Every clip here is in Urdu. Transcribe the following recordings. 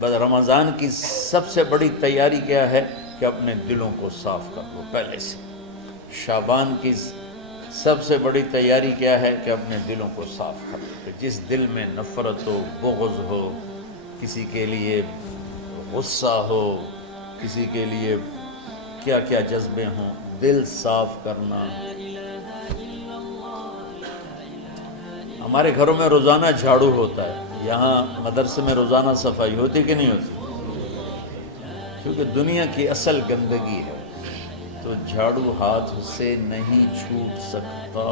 بس رمضان کی سب سے بڑی تیاری کیا ہے کہ اپنے دلوں کو صاف کر لو پہلے سے۔ شعبان کی سب سے بڑی تیاری کیا ہے کہ اپنے دلوں کو صاف کر لو، کہ جس دل میں نفرت ہو، بغض ہو، کسی کے لیے غصہ ہو، کسی کے لیے کیا کیا جذبے ہوں، دل صاف کرنا۔ ہمارے گھروں میں روزانہ جھاڑو ہوتا ہے، یہاں مدرسے میں روزانہ صفائی ہوتی کہ نہیں ہوتی؟ کیونکہ دنیا کی اصل گندگی ہے تو جھاڑو ہاتھ سے نہیں چھوٹ سکتا۔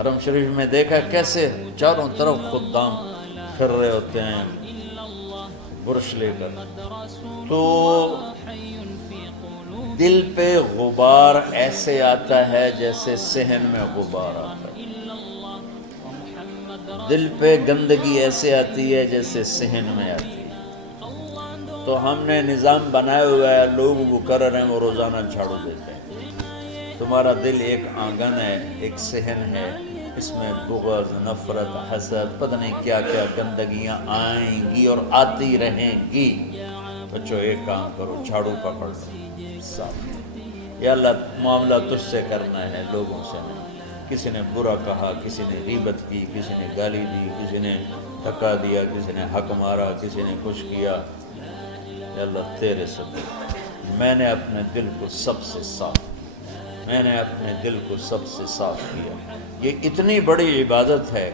حرم شریف میں دیکھا کیسے چاروں طرف خدام پھر رہے ہوتے ہیں برش لے کر، تو دل پہ غبار ایسے آتا ہے جیسے صحن میں غبار آتا ہے، دل پہ گندگی ایسے آتی ہے جیسے صحن میں آتی ہے۔ تو ہم نے نظام بنایا ہوا ہے، لوگ وہ کر رہے ہیں، وہ روزانہ جھاڑو دیتے ہیں۔ تمہارا دل ایک آنگن ہے، ایک صحن ہے، اس میں بغض، نفرت، حسد، پتہ نہیں کیا کیا گندگیاں آئیں گی اور آتی رہیں گی۔ بچوں ایک کام کرو، جھاڑو پکڑ لو، صاف۔ یا اللہ معاملہ تجھ سے کرنا ہے، لوگوں سے نہیں۔ کسی نے برا کہا، کسی نے غیبت کی، کسی نے گالی دی، کسی نے دھکا دیا، کسی نے حق مارا، کسی نے کچھ کیا، یا اللہ تیرے سبب میں نے اپنے دل کو سب سے صاف کیا، میں نے اپنے دل کو سب سے صاف کیا۔ یہ اتنی بڑی عبادت ہے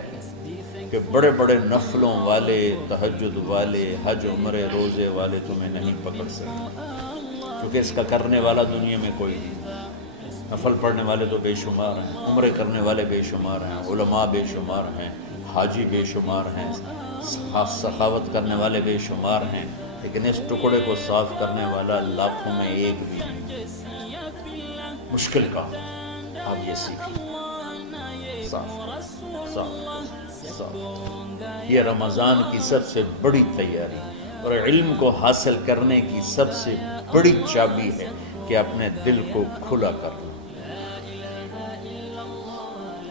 کہ بڑے بڑے نفلوں والے، تہجد والے، حج عمرے روزے والے تمہیں نہیں پکڑ سکتے، کیونکہ اس کا کرنے والا دنیا میں کوئی نہیں۔ نفل پڑھنے والے تو بے شمار ہیں، عمرے کرنے والے بے شمار ہیں، علماء بے شمار ہیں، حاجی بے شمار ہیں، سخاوت کرنے والے بے شمار ہیں، لیکن اس ٹکڑے کو صاف کرنے والا لاکھوں میں ایک بھی نہیں۔ مشکل کا آپ یہ سیکھیں، صاف صاف صاف۔ یہ رمضان کی سب سے بڑی تیاری اور علم کو حاصل کرنے کی سب سے بڑی چابی ہے کہ اپنے دل کو کھلا کر لو۔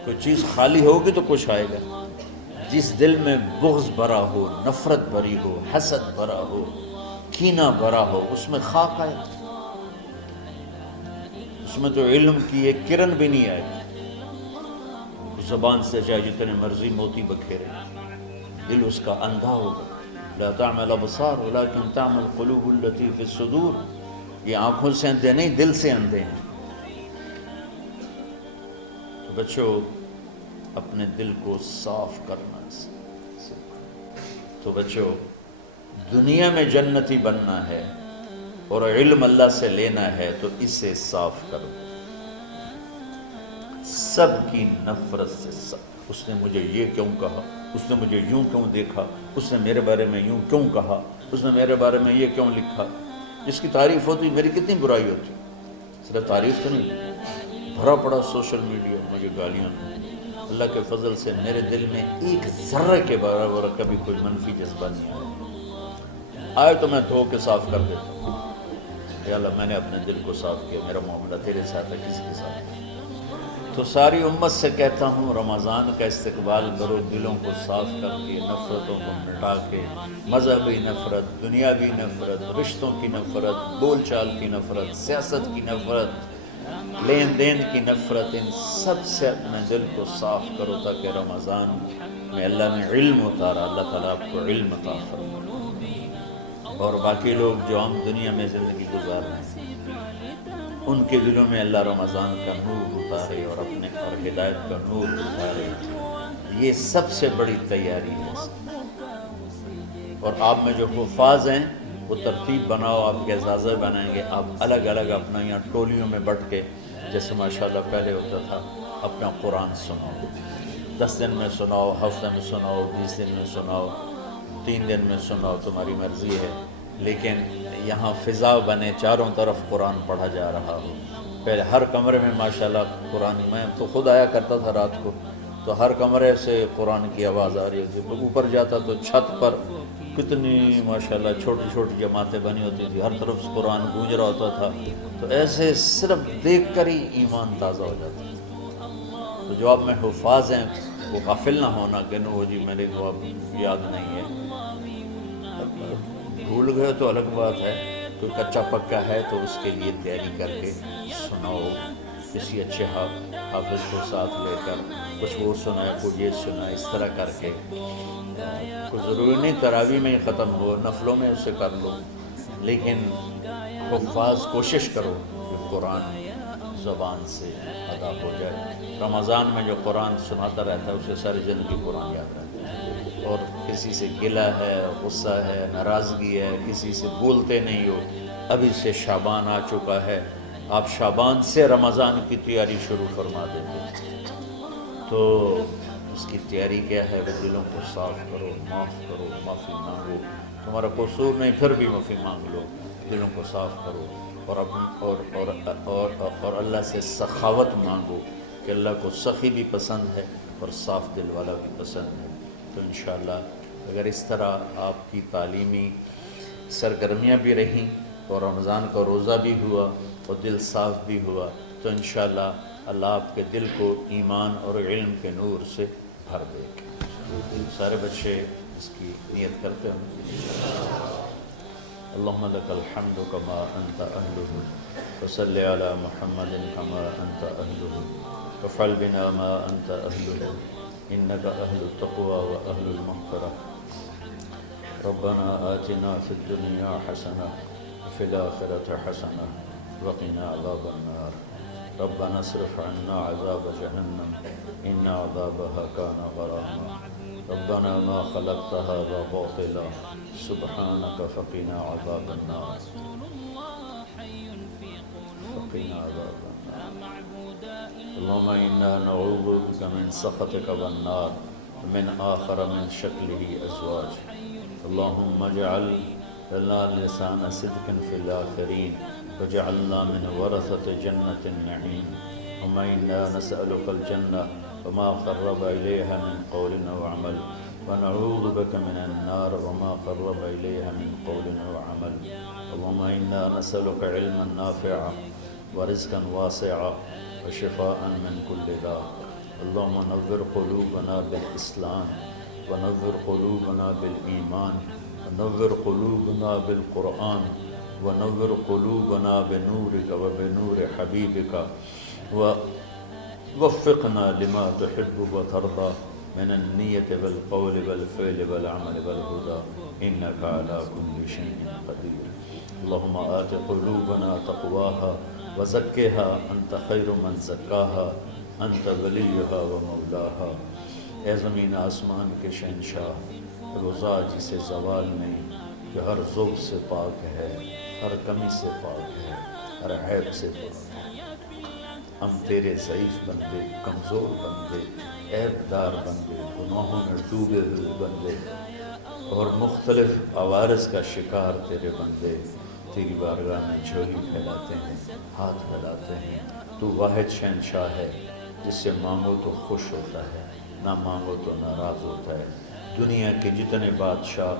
کوئی چیز خالی ہوگی تو کچھ آئے گا۔ جس دل میں بغض بھرا ہو، نفرت بھری ہو، حسد بھرا ہو، کینہ بھرا ہو، اس میں خاک آئے، اس میں تو علم کی ایک کرن بھی نہیں آئے گی۔ زبان سے چاہے جتنے مرضی موتی بکھیرے، دل اس کا اندھا ہوگا۔ لا تعمل ابصار ولكن تعمل القلوب التي في الصدور۔ یہ آنکھوں سے اندھے نہیں، دل سے اندھے ہیں۔ تو بچوں اپنے دل کو صاف کرنا۔ تو بچوں دنیا میں جنتی بننا ہے اور علم اللہ سے لینا ہے تو اسے صاف کرو، سب کی نفرت سے صاف۔ اس نے مجھے یہ کیوں کہا، اس نے مجھے یوں کیوں دیکھا، اس نے میرے بارے میں یوں کیوں کہا، اس نے میرے بارے میں یہ کیوں لکھا۔ جس کی تعریف ہوتی میری کتنی برائی ہوتی، صرف تعریف تو نہیں، بھرا پڑا سوشل میڈیا مجھے گالیاں۔ اللہ کے فضل سے میرے دل میں ایک ذرے کے برابر کبھی کوئی منفی جذبہ نہیں آئے تو میں دھو کے صاف کر دیتا ہوں۔ یا اللہ میں نے اپنے دل کو صاف کیا، میرا معاملہ تیرے ساتھ ہے، کسی کے ساتھ نہیں۔ تو ساری امت سے کہتا ہوں رمضان کا استقبال کرو، دلوں کو صاف کر کے، نفرتوں کو مٹا کے، مذہبی نفرت، دنیاوی نفرت، رشتوں کی نفرت، بول چال کی نفرت، سیاست کی نفرت، لین دین کی نفرت، ان سب سے اپنے دل کو صاف کرو تاکہ رمضان میں اللہ نے علم اتارا، اللہ تعالیٰ آپ کو علم عطا فرمائے، اور باقی لوگ جو عام دنیا میں زندگی گزار رہے ہیں ان کے دلوں میں اللہ رمضان کا نور اتارے اور اپنے اور ہدایت کا نور اتارے۔ یہ سب سے بڑی تیاری ہے۔ اور آپ میں جو حفاظ ہیں وہ ترتیب بناؤ، آپ کے اعزازے بنائیں گے، آپ الگ الگ اپنا یہاں ٹولیوں میں بٹ کے، جیسے ماشاءاللہ پہلے ہوتا تھا، اپنا قرآن سناؤ، 10 دن میں سناؤ، ہفتہ میں سناؤ، 20 دن میں سناؤ، 3 دن میں سناؤ، تمہاری مرضی ہے، لیکن یہاں فضا بنے، چاروں طرف قرآن پڑھا جا رہا ہو۔ پہلے ہر کمرے میں ماشاءاللہ قرآن، میں تو خود آیا کرتا تھا رات کو، تو ہر کمرے سے قرآن کی آواز آ رہی ہوتی، اوپر جاتا تو چھت پر کتنی ماشاءاللہ چھوٹی چھوٹی جماعتیں بنی ہوتی تھی، ہر طرف سے قرآن گونج رہا ہوتا تھا، تو ایسے صرف دیکھ کر ہی ایمان تازہ ہو جاتا ہے۔ تو جو آپ میں حفاظ ہیں وہ غافل نہ ہونا کہ نو جی میرے کو اب یاد نہیں ہے. بھول گئے تو الگ بات ہے، کوئی کچا پکا ہے تو اس کے لیے تیاری کر کے سناؤ، کسی اچھے حافظ کو ساتھ لے کر کچھ وہ سنائے کچھ یہ سنائے، اس طرح کر کے. کوئی ضروری نہیں تراویح میں ختم ہو، نفلوں میں اسے کر لو، لیکن حفاظ کوشش کرو کہ قرآن زبان سے ادا ہو جائے. رمضان میں جو قرآن سناتا رہتا ہے اسے ساری زندگی قرآن یاد رہتا ہے. اور کسی سے گلہ ہے، غصہ ہے، ناراضگی ہے، کسی سے بولتے نہیں ہو. ابھی سے شعبان آ چکا ہے، آپ شعبان سے رمضان کی تیاری شروع فرما دیتے. تو اس کی تیاری کیا ہے؟ وہ دلوں کو صاف کرو، معاف کرو، معافی مانگو. تمہارا قصور نہیں پھر بھی معافی مانگ لو، دلوں کو صاف کرو. اور اللہ سے سخاوت مانگو کہ اللہ کو سخی بھی پسند ہے اور صاف دل والا بھی پسند ہے. تو انشاءاللہ اگر اس طرح آپ کی تعلیمی سرگرمیاں بھی رہیں اور رمضان کا روزہ بھی ہوا اور دل صاف بھی ہوا تو انشاءاللہ اللہ آپ کے دل کو ایمان اور علم کے نور سے بھر دے. سارے بچے اس کی نیت کرتے ہیں. اللہم لک الحمد کما انت اہلہ فصل علی محمد کما انت اہلہ وفعل بنا ما انت اہلہ انک اہل التقوی و اہل المغفرہ. ربنا آتنا فی الدنیا حسنہ وفی الآخرة حسنہ وقنا عذاب النار. ربنا اصرف عنا عذاب جہنم ان عذابها كان غراما. ربنا ما خلقت هذا باطلا سبحانك فقنا عذاب النار. فقنا عذاب النار. اللهم إنا نعوذ بك من سخطك والنار ومن آخر من شكله أزواج. اللهم اجعل لنا لسان صدق في الآخرين وجعلنا من ورثة جنة النعيم. اللهم إنا نسألك الجنة وما قرب إليها من قول أو عمل ونعوذ بك من النار وما قرب إليها من قول أو عمل. اللهم إنا نسألك علما نافعا ورزقا واسعا وشفاء من كل داء. اللهم نور قلوبنا بالإسلام ونور قلوبنا بالإيمان ونور قلوبنا بالقرآن ونور قلوبنا بنورك وبنور حبيبك ووفقنا لما تحب وترضى من النية والقول والفعل والعمل والهدى إنك على كل شيء قدير. اللهم آت قلوبنا تقواها وزكها أنت خير من زكاها أنت وليها ومولاها. اے زمین آسمان کے شہنشاہ، روزہ جسے زوال نہیں، جو ہر ذوق سے پاک ہے، ہر کمی سے پاک ہے، ہر عیب سے پاک ہے. ہم تیرے ضعیف بندے، کمزور بندے، عیب دار بندے، گناہوں میں ڈوبے ہوئے بندے اور مختلف عوارض کا شکار تیرے بندے تیری بارگاہ میں جھولی پھیلاتے ہیں، ہاتھ پھیلاتے ہیں. تو واحد شہنشاہ ہے جس سے مانگو تو خوش ہوتا ہے، نہ مانگو تو ناراض ہوتا ہے. دنیا کے جتنے بادشاہ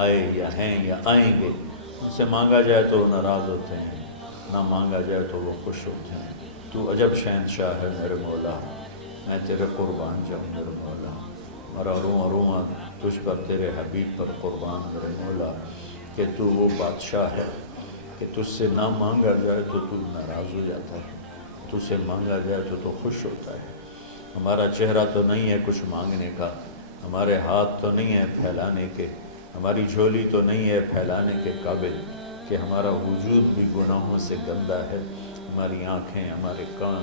آئے یا ہیں یا آئیں گے، ان سے مانگا جائے تو وہ ناراض ہوتے ہیں، نہ مانگا جائے تو وہ خوش ہوتے ہیں. تو عجب شہنشاہ ہے میرے مولا، میں تیرے قربان جاؤں میرے مولا. اور روواں تجھ پر تیرے حبیب پر قربان میرے مولا کہ تو وہ بادشاہ ہے کہ تجھ سے نہ مانگا جائے تو تو ناراض ہو جاتا ہے، تجھ سے مانگا جائے تو تو خوش ہوتا ہے. ہمارا چہرہ تو نہیں ہے کچھ مانگنے کا، ہمارے ہاتھ تو نہیں ہے پھیلانے کے، ہماری جھولی تو نہیں ہے پھیلانے کے قابل کہ ہمارا وجود بھی گناہوں سے گندا ہے. ہماری آنکھیں، ہمارے کان،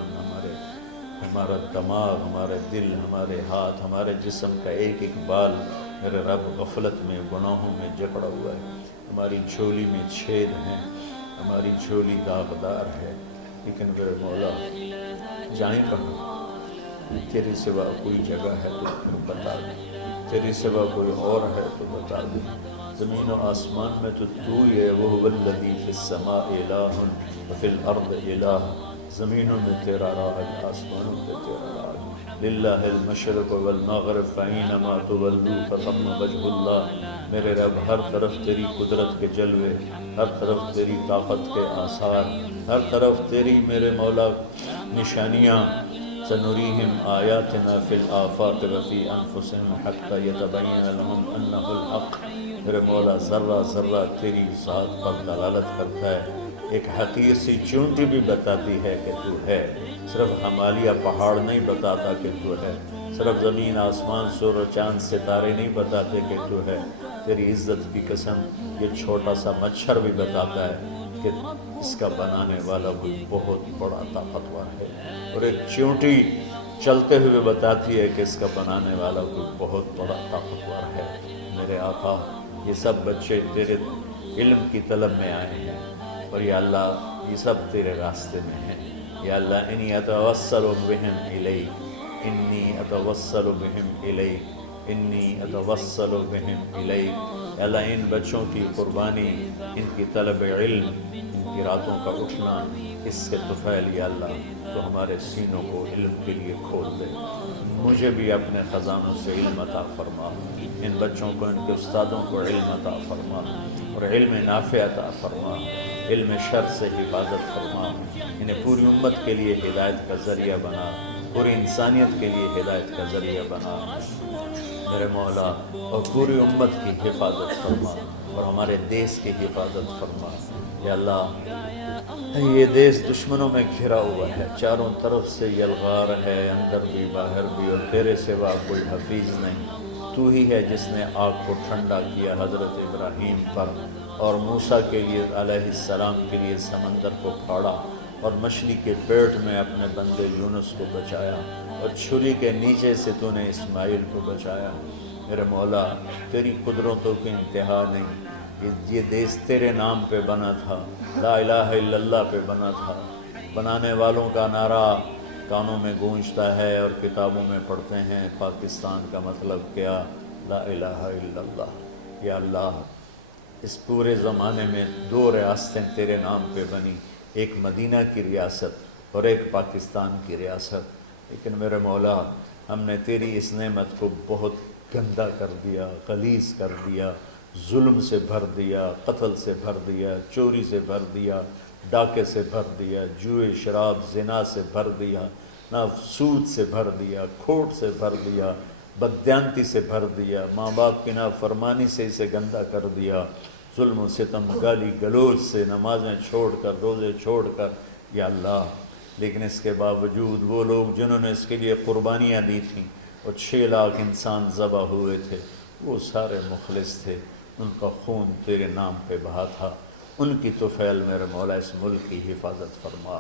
ہمارا دماغ، ہمارے دل، ہمارے ہاتھ، ہمارے جسم کا ایک ایک بال میرے رب غفلت میں، گناہوں میں جکڑا ہوا ہے. ہماری جھولی میں چھید ہیں، ہماری جھولی داغدار ہے. لیکن میرے مولا جائیں کہاں؟ تیرے سوا کوئی جگہ ہے تو پھر بتا دے، تیرے سوا کوئی اور ہے تو بتا دے. زمین و آسمان میں تو تو ہی ہے. وَهُوَ الَّذِي فِي السَّمَاءِ إِلَٰهٌ وَفِي الْأَرْضِ إِلَٰهٌ. زمینوں میں تیرا راج، آسمانوں میں تیرا راج. لِلَّهِ الْمَشْرِقُ وَالْمَغْرِبُ فَأَيْنَمَا تُوَلُّوا فَثَمَّ وَجْهُ اللَّهِ. میرے رب ہر طرف تیری قدرت کے جلوے، ہر طرف تیری طاقت کے آثار، ہر طرف تیری میرے مولا نشانیاں سنریہم آیاتنا فی الآفاق وفی انفسہم حتی یتبین لہم انہ الحق۔ میرے مولا ذرہ ذرہ تیری ذات پر دلالت کرتا ہے، ایک حقیر سی چونٹی بھی بتاتی ہے کہ تو ہے، صرف ہمالیہ پہاڑ نہیں بتاتا کہ تو ہے، صرف زمین آسمان سور و چاند ستارے نہیں بتاتے کہ تو ہے، تیری عزت کی قسم یہ چھوٹا سا مچھر بھی بتاتا ہے کہ اس کا بنانے والا کوئی بہت بڑا طاقتور ہے، اور ایک چونٹی چلتے ہوئے بتاتی ہے کہ اس کا بنانے والا کوئی بہت بڑا طاقتور ہے۔ میرے آقا یہ سب بچے تیرے علم کی طلب میں آئے ہیں، اور یا اللہ یہ سب تیرے راستے میں ہیں۔ یا اللہ انی اتوسل بہم الیک، انی اتوسل بہم الیک، انی اتوسل بہم الیک۔ یا اللہ ان بچوں کی قربانی، ان کی طلب علم، ان کی راتوں کا اٹھنا، اس سے طفیل یا اللہ تو ہمارے سینوں کو علم کے لیے کھول دے۔ مجھے بھی اپنے خزانوں سے علم عطا فرما، ان بچوں کو، ان کے استادوں کو علم عطا فرما، اور علم نافع عطا فرما، علم شر سے حفاظت فرما، انہیں پوری امت کے لیے ہدایت کا ذریعہ بنا، پوری انسانیت کے لیے ہدایت کا ذریعہ بنا میرے مولا، اور پوری امت کی حفاظت فرما، اور ہمارے دیس کی حفاظت فرما۔ یا اللہ یہ دیس دشمنوں میں گھرا ہوا ہے، چاروں طرف سے یلغار ہے، اندر بھی باہر بھی، اور تیرے سوا کوئی حفیظ نہیں۔ تو ہی ہے جس نے آگ کو ٹھنڈا کیا حضرت ابراہیم پر، اور موسیٰ کے لیے علیہ السلام کے لیے سمندر کو پھاڑا، اور مچھلی کے پیٹ میں اپنے بندے یونس کو بچایا، اور چھری کے نیچے سے تو نے اسماعیل کو بچایا۔ میرے مولا تیری قدرتوں کی انتہا نہیں، یہ دیس تیرے نام پہ بنا تھا، لا الہ الا اللہ پہ بنا تھا۔ بنانے والوں کا نعرہ کانوں میں گونجتا ہے اور کتابوں میں پڑھتے ہیں، پاکستان کا مطلب کیا؟ لا الہ الا اللہ۔ یا اللہ اس پورے زمانے میں دو ریاستیں تیرے نام پہ بنی، ایک مدینہ کی ریاست اور ایک پاکستان کی ریاست، لیکن میرے مولا ہم نے تیری اس نعمت کو بہت گندا کر دیا، غلیظ کر دیا، ظلم سے بھر دیا، قتل سے بھر دیا، چوری سے بھر دیا، ڈاکے سے بھر دیا، جوئے شراب زنا سے بھر دیا، نہ سود سے بھر دیا، کھوٹ سے بھر دیا، بددیانتی سے بھر دیا، ماں باپ کی نافرمانی سے اسے گندا کر دیا، ظلم و ستم، گالی گلوچ سے، نمازیں چھوڑ کر، روزے چھوڑ کر، یا اللہ لیکن اس کے باوجود وہ لوگ جنہوں نے اس کے لیے قربانیاں دی تھیں، اور 6 لاکھ انسان ذبح ہوئے تھے، وہ سارے مخلص تھے، ان کا خون تیرے نام پہ بہا تھا۔ ان کی طفیل میرے مولا اس ملک کی حفاظت فرما،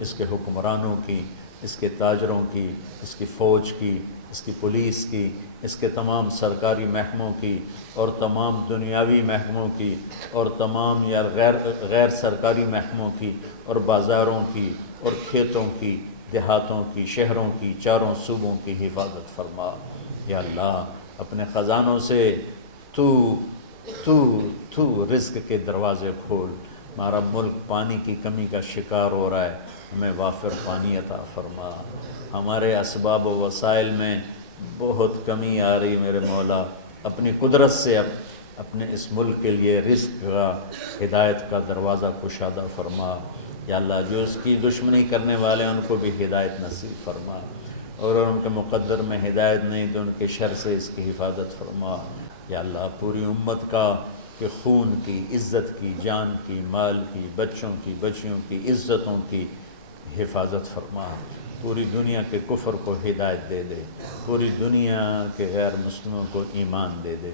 اس کے حکمرانوں کی، اس کے تاجروں کی، اس کی فوج کی، اس کی پولیس کی، اس کے تمام سرکاری محکموں کی، اور تمام دنیاوی محکموں کی، اور تمام یا غیر سرکاری محکموں کی، اور بازاروں کی، اور کھیتوں کی، دیہاتوں کی، شہروں کی، چاروں صوبوں کی حفاظت فرما۔ یا اللہ اپنے خزانوں سے تو رزق کے دروازے کھول۔ ہمارا ملک پانی کی کمی کا شکار ہو رہا ہے، ہمیں وافر پانی عطا فرما۔ ہمارے اسباب و وسائل میں بہت کمی آ رہی میرے مولا، اپنی قدرت سے اپنے اس ملک کے لیے رزق کا، ہدایت کا دروازہ کشادہ فرما۔ یا اللہ جو اس کی دشمنی کرنے والے ہیں ان کو بھی ہدایت نصیب فرما، اور ان کے مقدر میں ہدایت نہیں تو ان کے شر سے اس کی حفاظت فرما۔ یا اللہ پوری امت کا کہ خون کی، عزت کی، جان کی، مال کی، بچوں کی، بچیوں کی، عزتوں کی حفاظت فرما۔ پوری دنیا کے کفر کو ہدایت دے دے، پوری دنیا کے غیر مسلموں کو ایمان دے دے،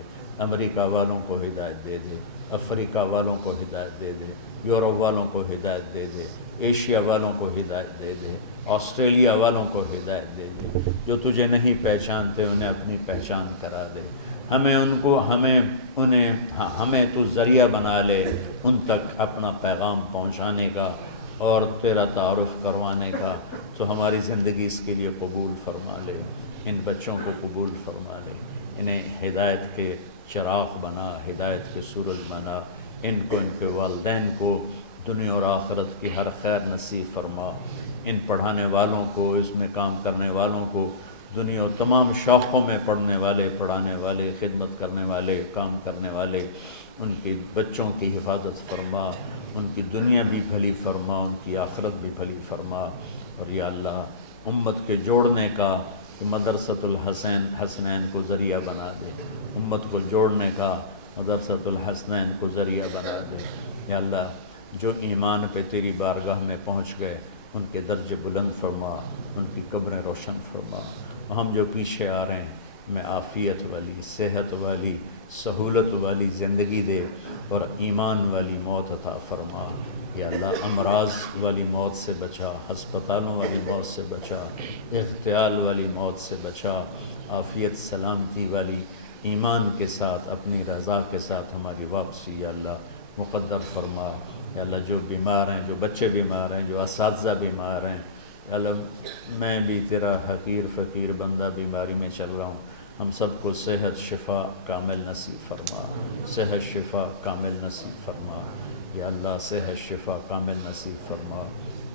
امریکہ والوں کو ہدایت دے دے، افریقہ والوں کو ہدایت دے دے، یورپ والوں کو ہدایت دے دے، ایشیا والوں کو ہدایت دے دے، آسٹریلیا والوں کو ہدایت دے دے، جو تجھے نہیں پہچانتے انہیں اپنی پہچان کرا دے، ہمیں تو ذریعہ بنا لے ان تک اپنا پیغام پہنچانے کا اور تیرا تعارف کروانے کا، تو ہماری زندگی اس کے لیے قبول فرما لے، ان بچوں کو قبول فرما لے، انہیں ہدایت کے چراغ بنا، ہدایت کے سورج بنا، ان کو، ان کے والدین کو دنیا اور آخرت کی ہر خیر نصیب فرما، ان پڑھانے والوں کو، اس میں کام کرنے والوں کو، دنیا اور تمام شاخوں میں پڑھنے والے، پڑھانے والے، خدمت کرنے والے، کام کرنے والے، ان کے بچوں کی حفاظت فرما، ان کی دنیا بھی بھلی فرما، ان کی آخرت بھی بھلی فرما۔ اور یا اللہ امت کے جوڑنے کا، کہ مدرسۃ حسنین کو ذریعہ بنا دے، امت کو جوڑنے کا مدرسۃ الحسنین کو ذریعہ بنا دے۔ یا اللہ جو ایمان پہ تیری بارگاہ میں پہنچ گئے ان کے درجے بلند فرما، ان کی قبریں روشن فرما۔ ہم جو پیچھے آ رہے ہیں میں عافیت والی، صحت والی، سہولت والی زندگی دے اور ایمان والی موت عطا فرما۔ یا اللہ امراض والی موت سے بچا، ہسپتالوں والی موت سے بچا، اغتیال والی موت سے بچا، عافیت سلامتی والی ایمان کے ساتھ اپنی رضا کے ساتھ ہماری واپسی یا اللہ مقدر فرما۔ یا اللہ جو بیمار ہیں، جو بچے بیمار ہیں، جو اساتذہ بیمار ہیں، یا اللہ میں بھی تیرا حقیر فقیر بندہ بیماری میں چل رہا ہوں، ہم سب کو صحت شفا کامل نصیب فرما، صحت شفا کامل نصیب فرما۔ یا اللہ صحت شفا کامل نصیب فرما۔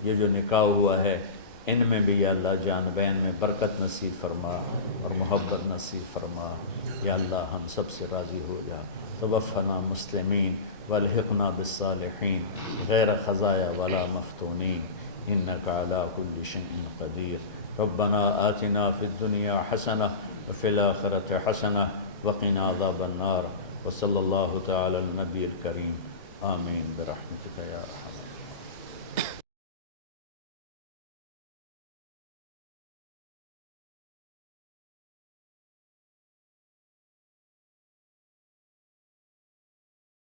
یہ جو نکاح ہوا ہے ان میں بھی یا اللہ جان بین میں برکت نصیب فرما اور محبت نصیب فرما۔ یا اللہ ہم سب سے راضی ہو جا۔ توفنا مسلمین والحقنا بالصالحین غیر خزایا ولا مفتونین انک علی کل شیء قدیر۔ ربنا آتنا فی الدنیا حسنہ وفی الآخرۃ حسنہ وقنا عذاب النار۔ وصلی اللہ تعالی علی النبی الکریم آمین برحمتک یا